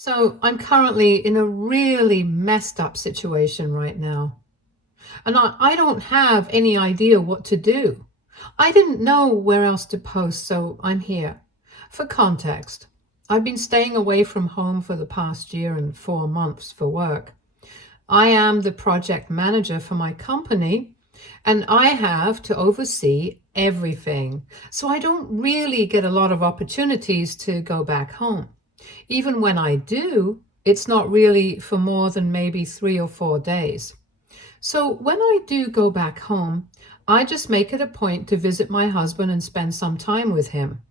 So I'm currently in a really messed up situation right now, and I don't have any idea what to do. I didn't know where else to post, so I'm here. For context, I've been staying away from home for the past year and 4 months for work. I am the project manager for my company, and I have to oversee everything. So I don't really get a lot of opportunities to go back home. Even when I do, it's not really for more than maybe 3 or 4 days. So when I do go back home, I just make it a point to visit my husband and spend some time with him.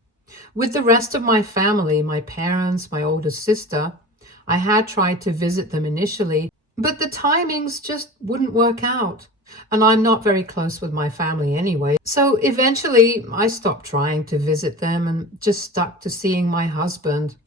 With the rest of my family, my parents, my older sister, I had tried to visit them initially, but the timings just wouldn't work out. And I'm not very close with my family anyway. So eventually I stopped trying to visit them and just stuck to seeing my husband.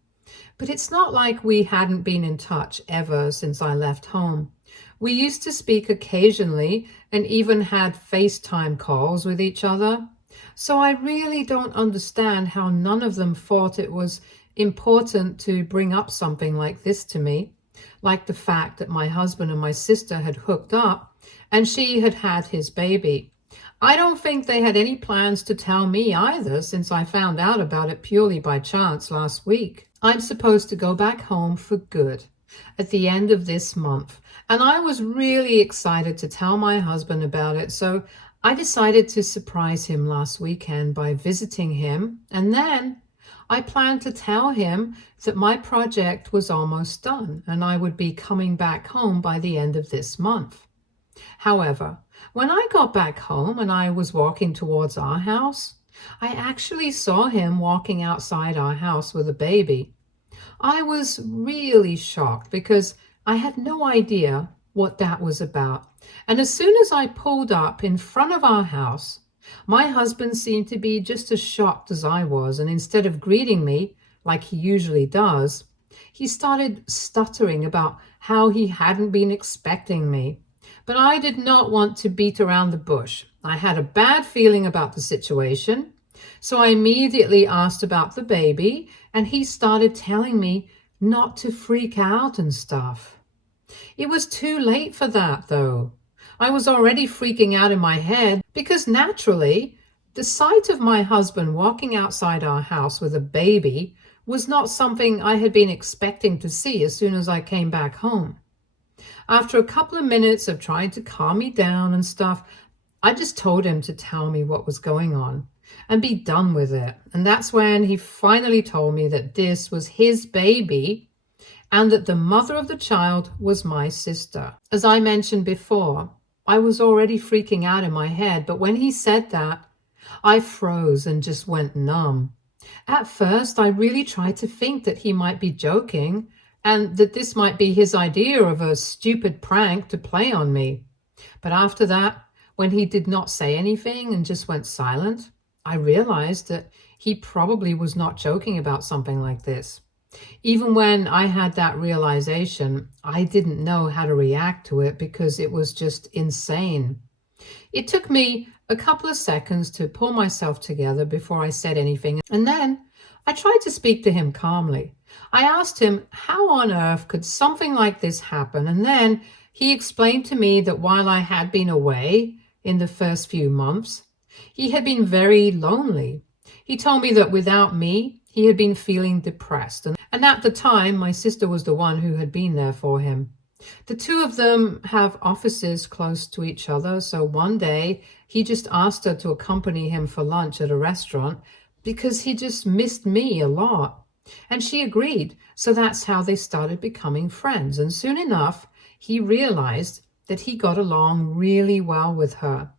But it's not like we hadn't been in touch ever since I left home. We used to speak occasionally and even had FaceTime calls with each other. So I really don't understand how none of them thought it was important to bring up something like this to me, like the fact that my husband and my sister had hooked up and she had had his baby. I don't think they had any plans to tell me either, since I found out about it purely by chance last week. I'm supposed to go back home for good at the end of this month, and I was really excited to tell my husband about it, so I decided to surprise him last weekend by visiting him, and then I planned to tell him that my project was almost done and I would be coming back home by the end of this month. However, when I got back home and I was walking towards our house, I actually saw him walking outside our house with a baby. I was really shocked because I had no idea what that was about. And as soon as I pulled up in front of our house, my husband seemed to be just as shocked as I was. And instead of greeting me like he usually does, he started stuttering about how he hadn't been expecting me. But I did not want to beat around the bush. I had a bad feeling about the situation. So I immediately asked about the baby, and he started telling me not to freak out and stuff. It was too late for that, though. I was already freaking out in my head because naturally, the sight of my husband walking outside our house with a baby was not something I had been expecting to see as soon as I came back home. After a couple of minutes of trying to calm me down and stuff, I just told him to tell me what was going on and be done with it. And that's when he finally told me that this was his baby and that the mother of the child was my sister. As I mentioned before, I was already freaking out in my head, but when he said that, I froze and just went numb. At first, I really tried to think that he might be joking and that this might be his idea of a stupid prank to play on me. But after that, when he did not say anything and just went silent, I realized that he probably was not joking about something like this. Even when I had that realization, I didn't know how to react to it because it was just insane. It took me a couple of seconds to pull myself together before I said anything, and then I tried to speak to him calmly. I asked him how on earth could something like this happen, and then he explained to me that while I had been away in the first few months, he had been very lonely. He told me that without me, he had been feeling depressed, and at the time, my sister was the one who had been there for him. The two of them have offices close to each other, so one day he just asked her to accompany him for lunch at a restaurant because he just missed me a lot. And she agreed, so that's how they started becoming friends. And soon enough, he realized that he got along really well with her.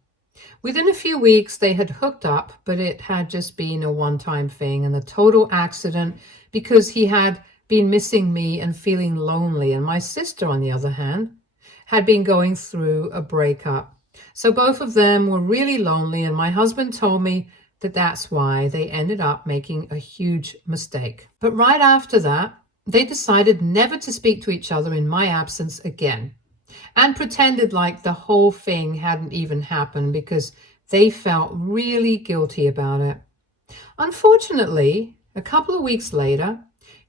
Within a few weeks, they had hooked up, but it had just been a one-time thing and a total accident because he had been missing me and feeling lonely. And my sister, on the other hand, had been going through a breakup. So both of them were really lonely, and my husband told me that that's why they ended up making a huge mistake. But right after that, they decided never to speak to each other in my absence again, and pretended like the whole thing hadn't even happened because they felt really guilty about it. Unfortunately, a couple of weeks later,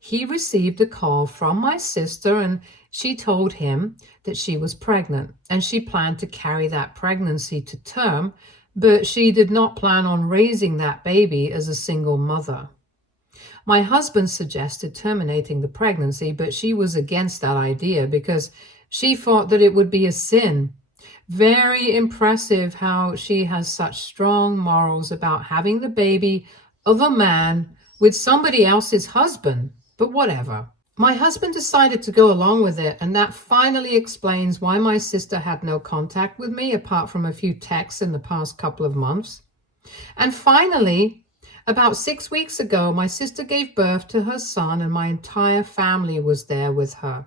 he received a call from my sister, and she told him that she was pregnant and she planned to carry that pregnancy to term, but she did not plan on raising that baby as a single mother. My husband suggested terminating the pregnancy, but she was against that idea because she thought that it would be a sin. Very impressive how she has such strong morals about having the baby of a man with somebody else's husband, but whatever. My husband decided to go along with it, and that finally explains why my sister had no contact with me apart from a few texts in the past couple of months. And finally, about 6 weeks ago, my sister gave birth to her son, and my entire family was there with her.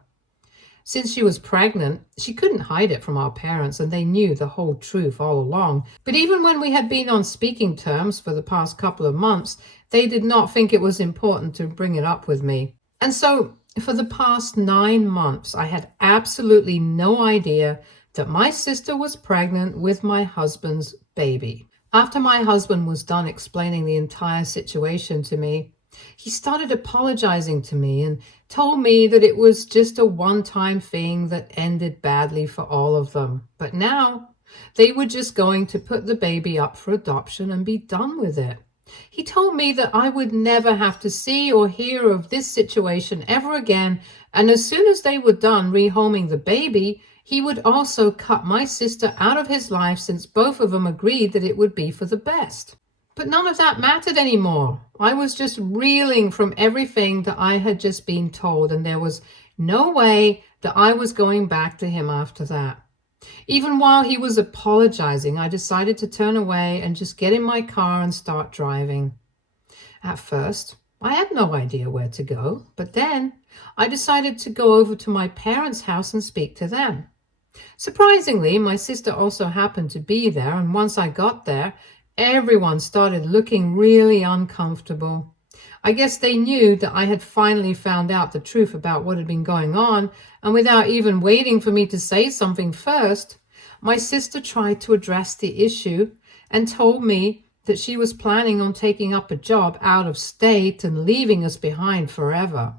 Since she was pregnant, she couldn't hide it from our parents, and they knew the whole truth all along. But even when we had been on speaking terms for the past couple of months, they did not think it was important to bring it up with me. And so, for the past 9 months, I had absolutely no idea that my sister was pregnant with my husband's baby. After my husband was done explaining the entire situation to me, he started apologizing to me and told me that it was just a one-time thing that ended badly for all of them. But now they were just going to put the baby up for adoption and be done with it. He told me that I would never have to see or hear of this situation ever again, and as soon as they were done rehoming the baby, he would also cut my sister out of his life, since both of them agreed that it would be for the best. But none of that mattered anymore. I was just reeling from everything that I had just been told, and there was no way that I was going back to him after that. Even while he was apologizing, I decided to turn away and just get in my car and start driving. At first, I had no idea where to go, but then I decided to go over to my parents' house and speak to them. Surprisingly, my sister also happened to be there, and once I got there, everyone started looking really uncomfortable. I guess they knew that I had finally found out the truth about what had been going on, and without even waiting for me to say something first, my sister tried to address the issue and told me that she was planning on taking up a job out of state and leaving us behind forever.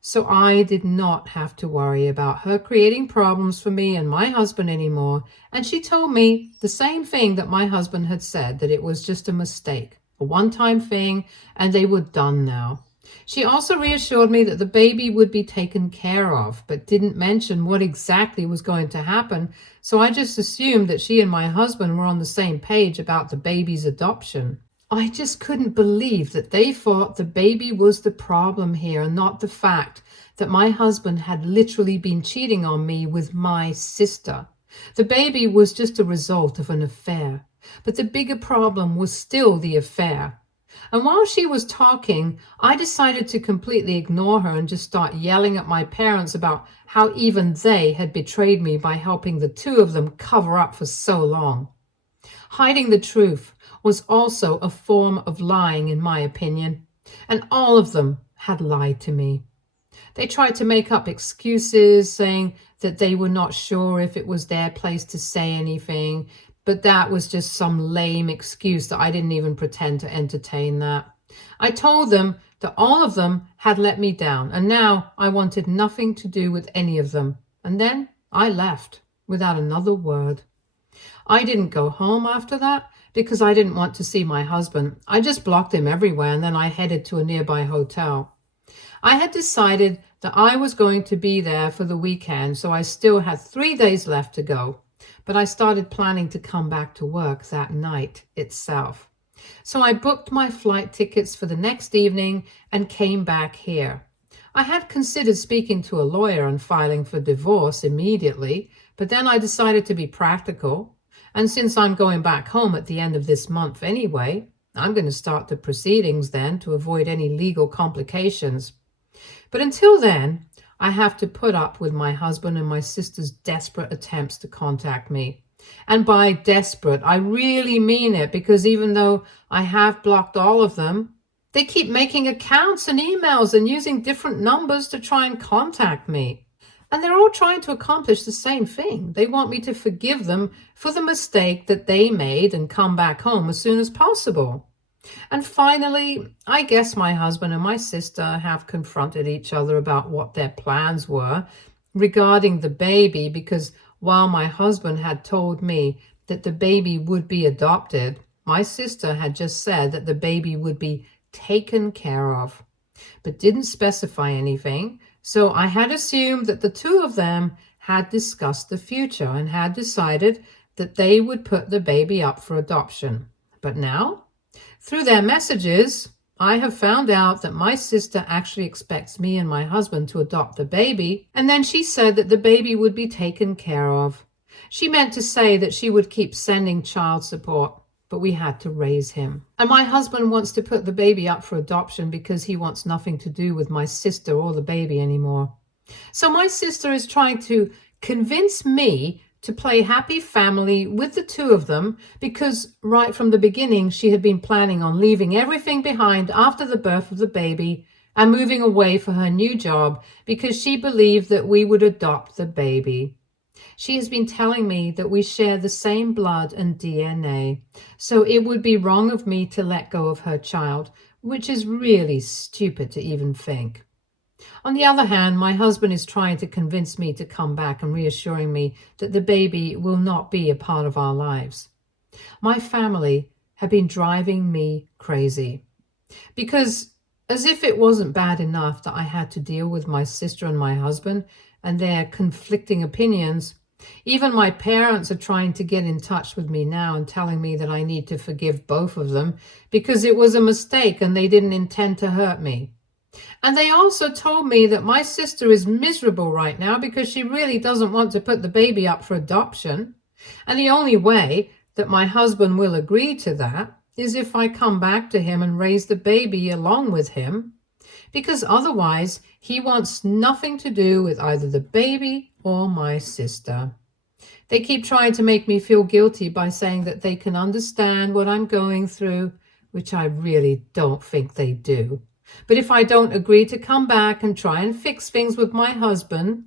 So I did not have to worry about her creating problems for me and my husband anymore, and she told me the same thing that my husband had said, that it was just a mistake, a one-time thing, and they were done now. She also reassured me that the baby would be taken care of, but didn't mention what exactly was going to happen, so I just assumed that she and my husband were on the same page about the baby's adoption. I just couldn't believe that they thought the baby was the problem here, and not the fact that my husband had literally been cheating on me with my sister. The baby was just a result of an affair, but the bigger problem was still the affair. And while she was talking, I decided to completely ignore her and just start yelling at my parents about how even they had betrayed me by helping the two of them cover up for so long. Hiding the truth was also a form of lying, in my opinion, and all of them had lied to me. They tried to make up excuses, saying that they were not sure if it was their place to say anything, but that was just some lame excuse that I didn't even pretend to entertain that. I told them that all of them had let me down, and now I wanted nothing to do with any of them. And then I left without another word. I didn't go home after that because I didn't want to see my husband. I just blocked him everywhere, and then I headed to a nearby hotel. I had decided that I was going to be there for the weekend, so I still had 3 days left to go. But I started planning to come back to work that night itself. So I booked my flight tickets for the next evening and came back here. I had considered speaking to a lawyer and filing for divorce immediately, but then I decided to be practical. And since I'm going back home at the end of this month anyway, I'm going to start the proceedings then to avoid any legal complications. But until then, I have to put up with my husband and my sister's desperate attempts to contact me. And by desperate, I really mean it, because even though I have blocked all of them, they keep making accounts and emails and using different numbers to try and contact me. And they're all trying to accomplish the same thing. They want me to forgive them for the mistake that they made and come back home as soon as possible. And finally, I guess my husband and my sister have confronted each other about what their plans were regarding the baby, because while my husband had told me that the baby would be adopted, my sister had just said that the baby would be taken care of, but didn't specify anything. So I had assumed that the two of them had discussed the future and had decided that they would put the baby up for adoption. But now, through their messages, I have found out that my sister actually expects me and my husband to adopt the baby, and then she said that the baby would be taken care of. She meant to say that she would keep sending child support, but we had to raise him. And my husband wants to put the baby up for adoption because he wants nothing to do with my sister or the baby anymore. So my sister is trying to convince me to play happy family with the two of them, because right from the beginning she had been planning on leaving everything behind after the birth of the baby and moving away for her new job because she believed that we would adopt the baby. She has been telling me that we share the same blood and DNA, so it would be wrong of me to let go of her child, which is really stupid to even think. On the other hand, my husband is trying to convince me to come back and reassuring me that the baby will not be a part of our lives. My family have been driving me crazy because, as if it wasn't bad enough that I had to deal with my sister and my husband and their conflicting opinions, even my parents are trying to get in touch with me now and telling me that I need to forgive both of them because it was a mistake and they didn't intend to hurt me. And they also told me that my sister is miserable right now because she really doesn't want to put the baby up for adoption. And the only way that my husband will agree to that is if I come back to him and raise the baby along with him, because otherwise he wants nothing to do with either the baby or my sister. They keep trying to make me feel guilty by saying that they can understand what I'm going through, which I really don't think they do. But if I don't agree to come back and try and fix things with my husband,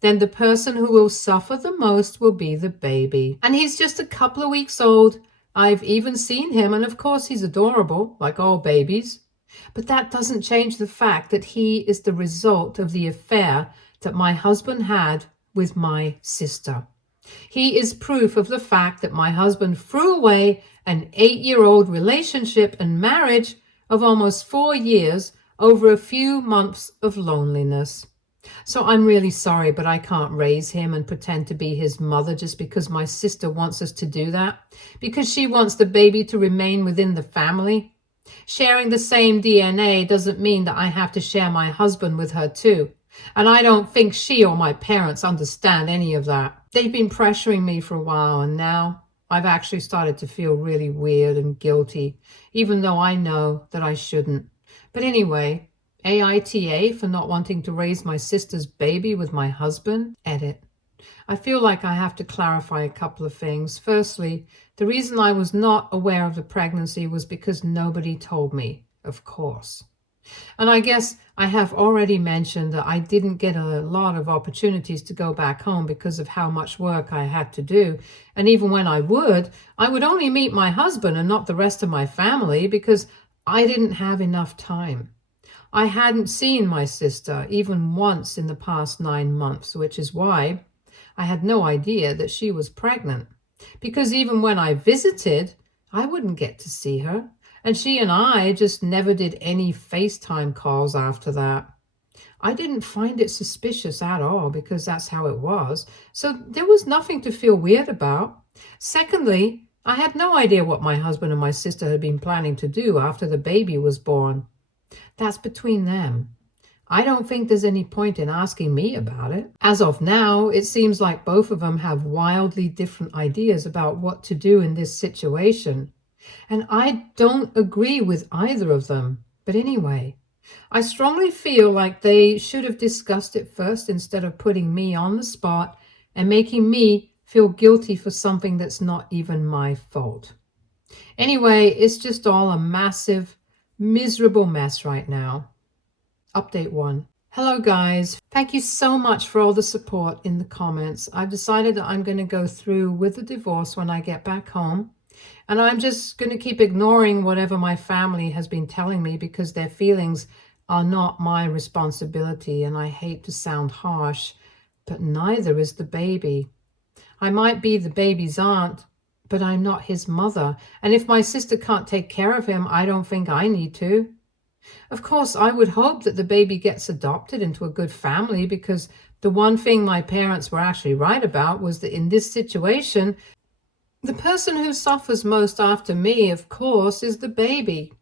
then the person who will suffer the most will be the baby. And he's just a couple of weeks old. I've even seen him, and of course he's adorable, like all babies. But that doesn't change the fact that he is the result of the affair that my husband had with my sister. He is proof of the fact that my husband threw away an 8-year-old relationship and marriage of almost 4 years over a few months of loneliness. So I'm really sorry, but I can't raise him and pretend to be his mother just because my sister wants us to do that, because she wants the baby to remain within the family. Sharing the same DNA doesn't mean that I have to share my husband with her too. And I don't think she or my parents understand any of that. They've been pressuring me for a while, and now I've actually started to feel really weird and guilty, even though I know that I shouldn't. But anyway, AITA for not wanting to raise my sister's baby with my husband. Edit. I feel like I have to clarify a couple of things. Firstly, the reason I was not aware of the pregnancy was because nobody told me, of course. And I guess I have already mentioned that I didn't get a lot of opportunities to go back home because of how much work I had to do. And even when I would only meet my husband and not the rest of my family because I didn't have enough time. I hadn't seen my sister even once in the past 9 months, which is why I had no idea that she was pregnant. Because even when I visited, I wouldn't get to see her. And she and I just never did any FaceTime calls after that. I didn't find it suspicious at all because that's how it was. So there was nothing to feel weird about. Secondly, I had no idea what my husband and my sister had been planning to do after the baby was born. That's between them. I don't think there's any point in asking me about it. As of now, it seems like both of them have wildly different ideas about what to do in this situation. And I don't agree with either of them. But anyway, I strongly feel like they should have discussed it first instead of putting me on the spot and making me feel guilty for something that's not even my fault. Anyway, it's just all a massive, miserable mess right now. Update 1. Hello guys. Thank you so much for all the support in the comments. I've decided that I'm going to go through with the divorce when I get back home. And I'm just going to keep ignoring whatever my family has been telling me because their feelings are not my responsibility. And I hate to sound harsh, but neither is the baby. I might be the baby's aunt, but I'm not his mother. And if my sister can't take care of him, I don't think I need to. Of course, I would hope that the baby gets adopted into a good family, because the one thing my parents were actually right about was that in this situation, the person who suffers most after me, of course, is the baby.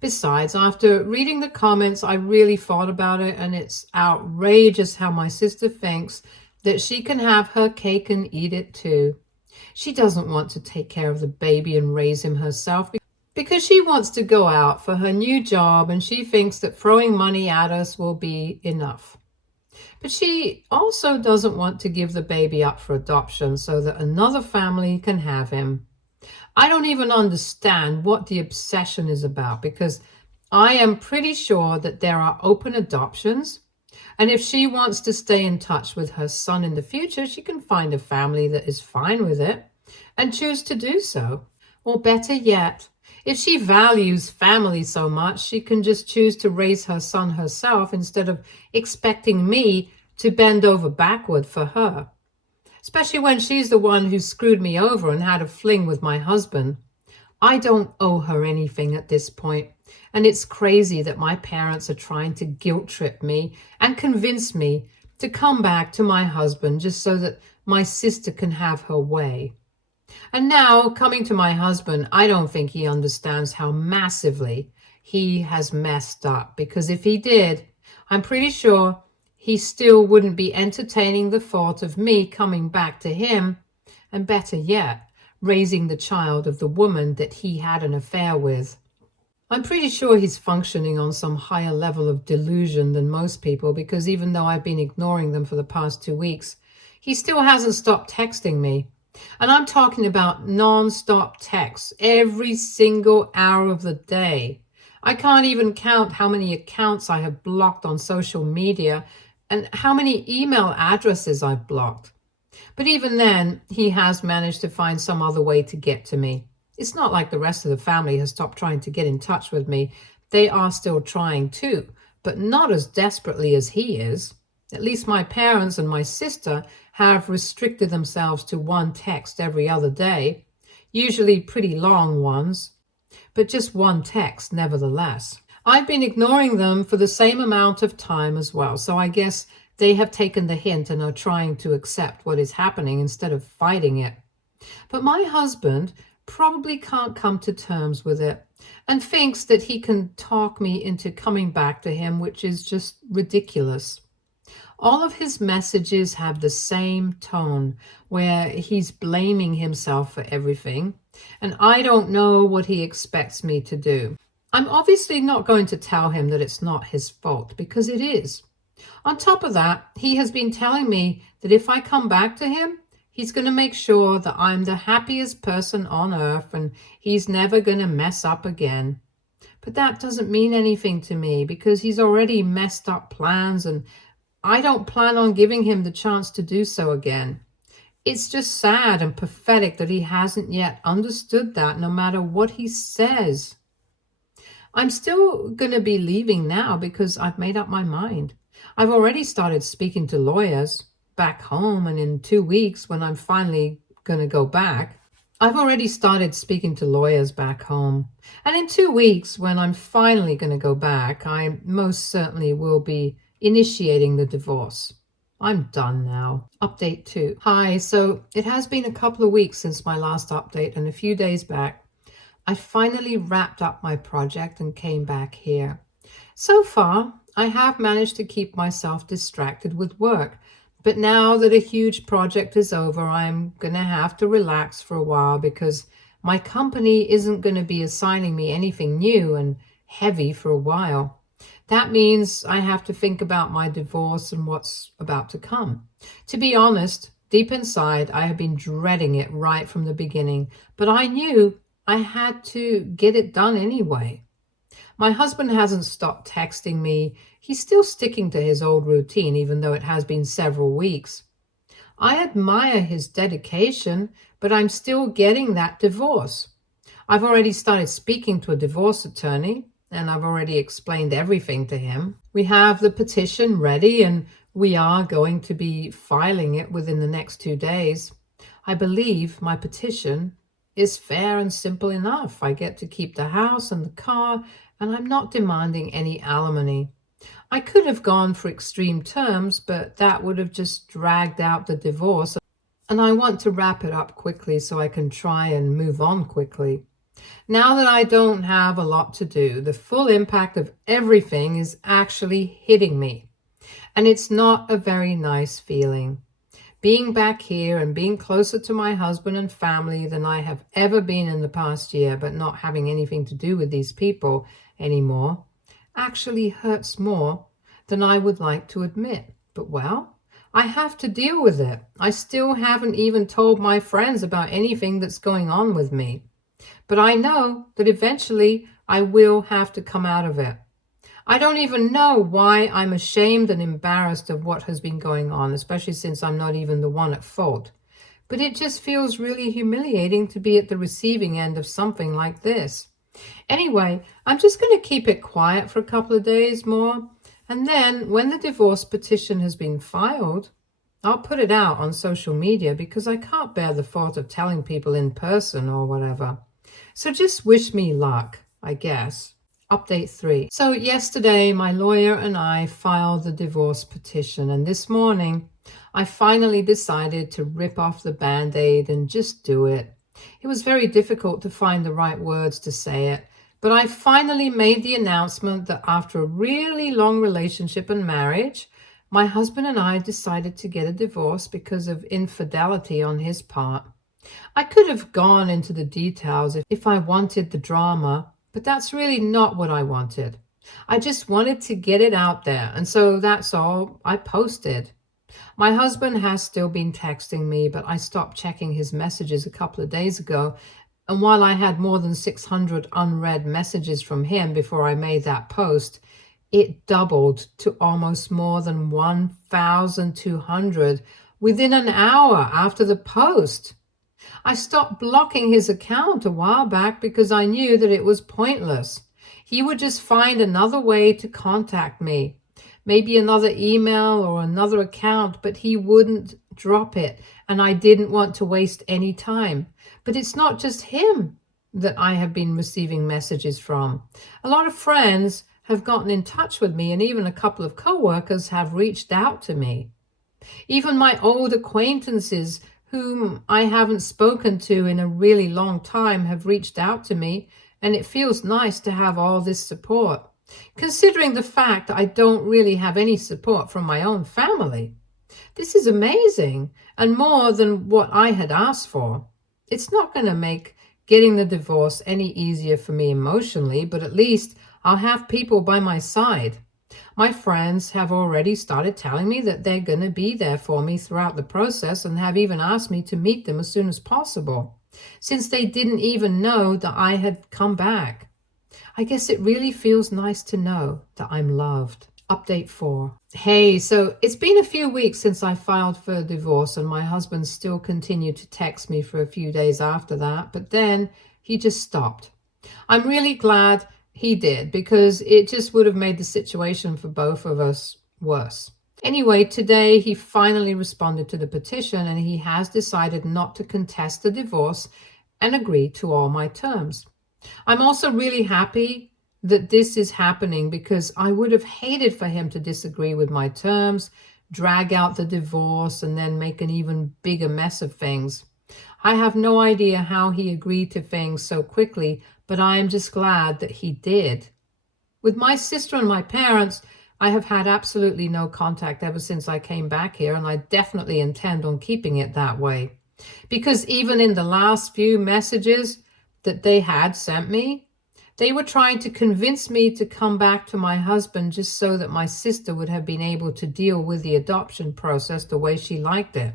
Besides, after reading the comments, I really thought about it, and it's outrageous how my sister thinks that she can have her cake and eat it too. She doesn't want to take care of the baby and raise him herself because she wants to go out for her new job, and she thinks that throwing money at us will be enough. But she also doesn't want to give the baby up for adoption so that another family can have him. I don't even understand what the obsession is about, because I am pretty sure that there are open adoptions. And if she wants to stay in touch with her son in the future, she can find a family that is fine with it and choose to do so. Or better yet, if she values family so much, she can just choose to raise her son herself instead of expecting me to bend over backward for her. Especially when she's the one who screwed me over and had a fling with my husband. I don't owe her anything at this point, and it's crazy that my parents are trying to guilt trip me and convince me to come back to my husband just so that my sister can have her way. And now, coming to my husband, I don't think he understands how massively he has messed up, because if he did, I'm pretty sure he still wouldn't be entertaining the thought of me coming back to him, and better yet, raising the child of the woman that he had an affair with. I'm pretty sure he's functioning on some higher level of delusion than most people, because even though I've been ignoring them for the past 2 weeks, he still hasn't stopped texting me. And I'm talking about non-stop texts every single hour of the day. I can't even count how many accounts I have blocked on social media and how many email addresses I've blocked. But even then, he has managed to find some other way to get to me. It's not like the rest of the family has stopped trying to get in touch with me. They are still trying too, but not as desperately as he is. At least my parents and my sister have restricted themselves to one text every other day, usually pretty long ones, but just one text nevertheless. I've been ignoring them for the same amount of time as well, so I guess they have taken the hint and are trying to accept what is happening instead of fighting it. But my husband probably can't come to terms with it and thinks that he can talk me into coming back to him, which is just ridiculous. All of his messages have the same tone, where he's blaming himself for everything, and I don't know what he expects me to do. I'm obviously not going to tell him that it's not his fault, because it is. On top of that, he has been telling me that if I come back to him, he's going to make sure that I'm the happiest person on earth and he's never going to mess up again. But that doesn't mean anything to me, because he's already messed up plans, and I don't plan on giving him the chance to do so again. It's just sad and pathetic that he hasn't yet understood that, no matter what he says. I'm still going to be leaving now because I've made up my mind. I've already started speaking to lawyers back home, and in 2 weeks, when I'm finally going to go back, I've already started speaking to lawyers back home. And in 2 weeks, when I'm finally going to go back, I most certainly will be initiating the divorce. I'm done now. Update 2. Hi, so it has been a couple of weeks since my last update, and a few days back, I finally wrapped up my project and came back here. So far, I have managed to keep myself distracted with work, but now that a huge project is over, I'm going to have to relax for a while, because my company isn't going to be assigning me anything new and heavy for a while. That means I have to think about my divorce and what's about to come. To be honest, deep inside, I have been dreading it right from the beginning, but I knew I had to get it done anyway. My husband hasn't stopped texting me. He's still sticking to his old routine, even though it has been several weeks. I admire his dedication, but I'm still getting that divorce. I've already started speaking to a divorce attorney, and I've already explained everything to him. We have the petition ready, and we are going to be filing it within the next 2 days. I believe my petition is fair and simple enough. I get to keep the house and the car, and I'm not demanding any alimony. I could have gone for extreme terms, but that would have just dragged out the divorce, and I want to wrap it up quickly so I can try and move on quickly. Now that I don't have a lot to do, the full impact of everything is actually hitting me, and it's not a very nice feeling. Being back here and being closer to my husband and family than I have ever been in the past year, but not having anything to do with these people anymore, actually hurts more than I would like to admit. But well, I have to deal with it. I still haven't even told my friends about anything that's going on with me. But I know that eventually I will have to come out of it. I don't even know why I'm ashamed and embarrassed of what has been going on, especially since I'm not even the one at fault. But it just feels really humiliating to be at the receiving end of something like this. Anyway, I'm just going to keep it quiet for a couple of days more, and then when the divorce petition has been filed, I'll put it out on social media because I can't bear the thought of telling people in person or whatever. So just wish me luck, I guess. Update 3. So yesterday, my lawyer and I filed the divorce petition, and this morning, I finally decided to rip off the Band-Aid and just do it. It was very difficult to find the right words to say it, but I finally made the announcement that after a really long relationship and marriage, my husband and I decided to get a divorce because of infidelity on his part. I could have gone into the details if I wanted the drama, but that's really not what I wanted. I just wanted to get it out there, and so that's all I posted. My husband has still been texting me, but I stopped checking his messages a couple of days ago, and while I had more than 600 unread messages from him before I made that post, it doubled to almost more than 1,200 within an hour after the post. I stopped blocking his account a while back because I knew that it was pointless. He would just find another way to contact me, maybe another email or another account, but he wouldn't drop it, and I didn't want to waste any time. But it's not just him that I have been receiving messages from. A lot of friends have gotten in touch with me, and even a couple of coworkers have reached out to me. Even my old acquaintances whom I haven't spoken to in a really long time have reached out to me, and it feels nice to have all this support, considering the fact I don't really have any support from my own family. This is amazing, and more than what I had asked for. It's not going to make getting the divorce any easier for me emotionally, but at least I'll have people by my side. My friends have already started telling me that they're going to be there for me throughout the process and have even asked me to meet them as soon as possible, since they didn't even know that I had come back. I guess it really feels nice to know that I'm loved. Update 4. Hey, so it's been a few weeks since I filed for a divorce, and my husband still continued to text me for a few days after that, but then he just stopped. I'm really glad he did, because it just would have made the situation for both of us worse. Anyway, today he finally responded to the petition, and he has decided not to contest the divorce and agreed to all my terms. I'm also really happy that this is happening, because I would have hated for him to disagree with my terms, drag out the divorce, and then make an even bigger mess of things. I have no idea how he agreed to things so quickly, but I am just glad that he did. With my sister and my parents, I have had absolutely no contact ever since I came back here, and I definitely intend on keeping it that way. Because even in the last few messages that they had sent me, they were trying to convince me to come back to my husband just so that my sister would have been able to deal with the adoption process the way she liked it.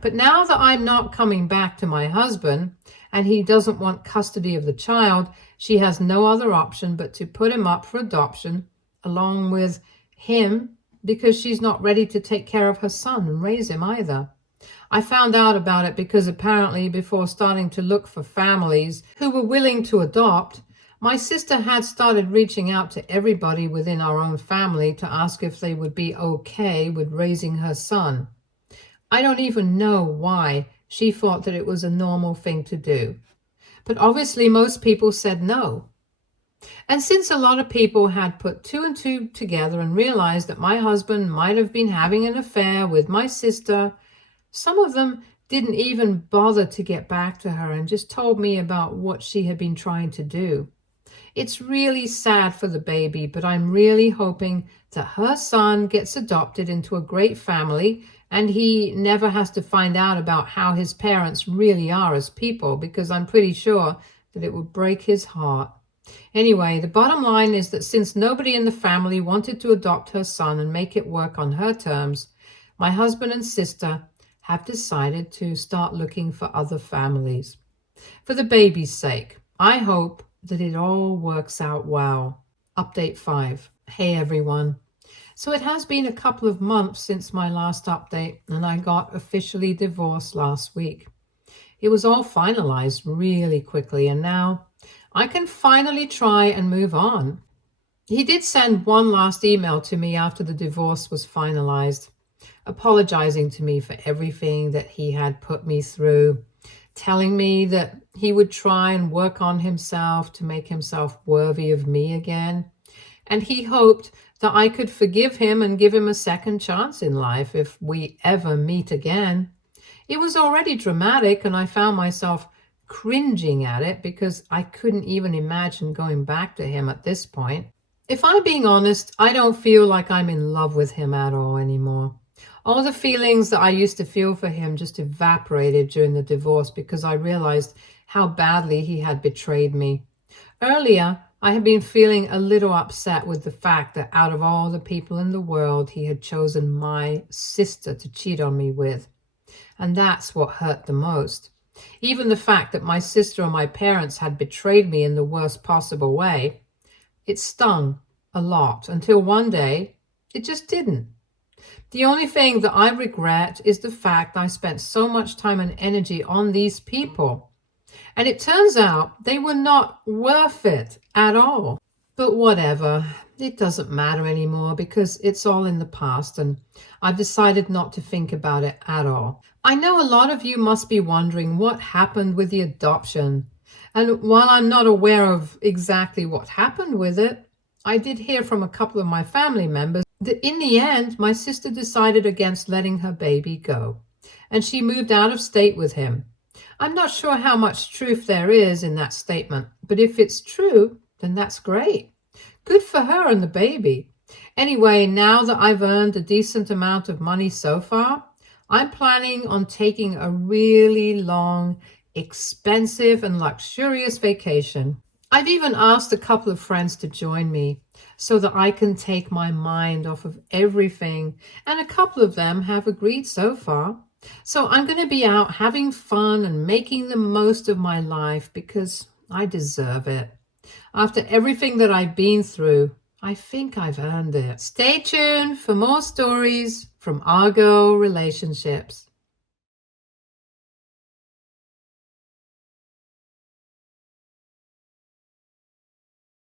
But now that I'm not coming back to my husband and he doesn't want custody of the child, she has no other option but to put him up for adoption along with him, because she's not ready to take care of her son and raise him either. I found out about it because apparently before starting to look for families who were willing to adopt, my sister had started reaching out to everybody within our own family to ask if they would be okay with raising her son. I don't even know why she thought that it was a normal thing to do. But obviously most people said no. And since a lot of people had put two and two together and realized that my husband might have been having an affair with my sister, some of them didn't even bother to get back to her and just told me about what she had been trying to do. It's really sad for the baby, but I'm really hoping that her son gets adopted into a great family and he never has to find out about how his parents really are as people, because I'm pretty sure that it would break his heart. Anyway, the bottom line is that since nobody in the family wanted to adopt her son and make it work on her terms, my husband and sister have decided to start looking for other families. For the baby's sake, I hope that it all works out well. Update 5. Hey everyone. So it has been a couple of months since my last update, and I got officially divorced last week. It was all finalized really quickly, and now I can finally try and move on. He did send one last email to me after the divorce was finalized, apologizing to me for everything that he had put me through, telling me that he would try and work on himself to make himself worthy of me again. And he hoped that I could forgive him and give him a second chance in life if we ever meet again. It was already dramatic, and I found myself cringing at it because I couldn't even imagine going back to him at this point. If I'm being honest, I don't feel like I'm in love with him at all anymore. All the feelings that I used to feel for him just evaporated during the divorce because I realized how badly he had betrayed me. Earlier, I had been feeling a little upset with the fact that out of all the people in the world, he had chosen my sister to cheat on me with. And that's what hurt the most. Even the fact that my sister and my parents had betrayed me in the worst possible way, it stung a lot until one day it just didn't. The only thing that I regret is the fact I spent so much time and energy on these people. And it turns out they were not worth it at all. But whatever, it doesn't matter anymore because it's all in the past and I've decided not to think about it at all. I know a lot of you must be wondering what happened with the adoption. And while I'm not aware of exactly what happened with it, I did hear from a couple of my family members that in the end, my sister decided against letting her baby go, and she moved out of state with him. I'm not sure how much truth there is in that statement, but if it's true, then that's great. Good for her and the baby. Anyway, now that I've earned a decent amount of money so far, I'm planning on taking a really long, expensive and luxurious vacation. I've even asked a couple of friends to join me so that I can take my mind off of everything, and a couple of them have agreed so far. So I'm going to be out having fun and making the most of my life because I deserve it. After everything that I've been through, I think I've earned it. Stay tuned for more stories from Argo Relationships.